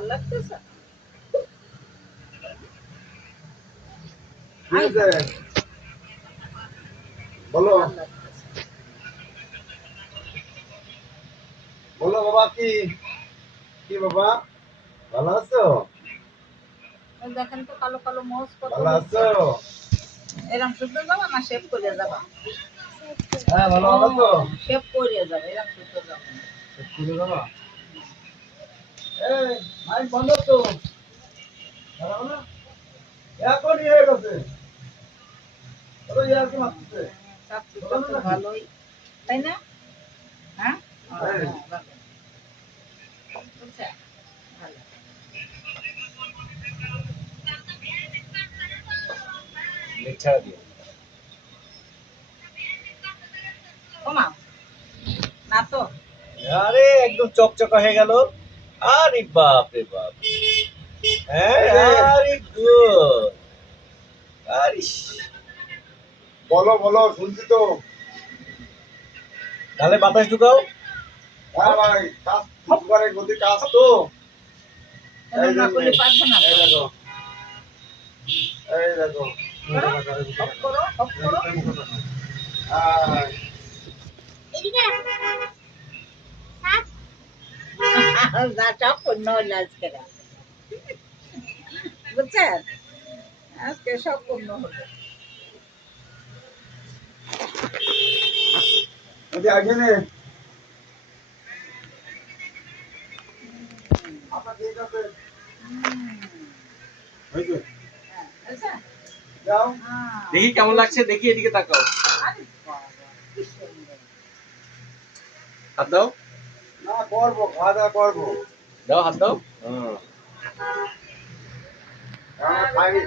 ভালো লাগতেছে? কি হয়েছে? বলো ভালো লাগতেছে। বলো বাবা, কি কি বাবা, ভালো আছো? ওই দেখেন তো কালো কালো মোজ কত ভালো হচ্ছে। আছো? এরকম শুদ্ধ যাবা না শেভ করে যাবা? হ্যাঁ, ভালো আছো? শেভ করে যাবে, এরকম শুদ্ধ যাবে না। খুলে দাও। এই মাইক বন্ধ তো, দাঁড়াও না, এখনই হয়ে গেছে। ওই আর কি মারতেছে? চাকরিটা তো ভালোই, তাই না? হ্যাঁ হ্যাঁ, এই, ভালো। বুঝছে? ভালো। মিঠা দিয়ে। কমাও না তো। আরে একদম চকচকা হয়ে গেল। আরে বাপ রে বাপ। হ্যাঁ, এই যে, আরে গুড। আরে বলো বলো, শুনছি তো। তাহলে বাতাস ঢুকাও। হ্যাঁ ভাই, কাজ করে গতি কাজ তো। এই এরকম না জন্যে। করলে পারবে না এই তো। দেখো, এই দেখো। করো, হপ করো, হপ করো। হ্যাঁ, যা চাপ পূর্ণ হইলো আজকে। বুঝছেন? আজকে সব পূর্ণ হলো। যদি আগে নে। আপনার ঠিক আছে। হয়েছে? হ্যাঁ, আচ্ছা? যাও। দেখি কেমন লাগছে, দেখি এদিকে তাকাও। আরে বাবা, কি সুন্দর। হাত দাও, না, করবো, খাওয়া দাওয়া করবো। দাও হাত দাও। হুম।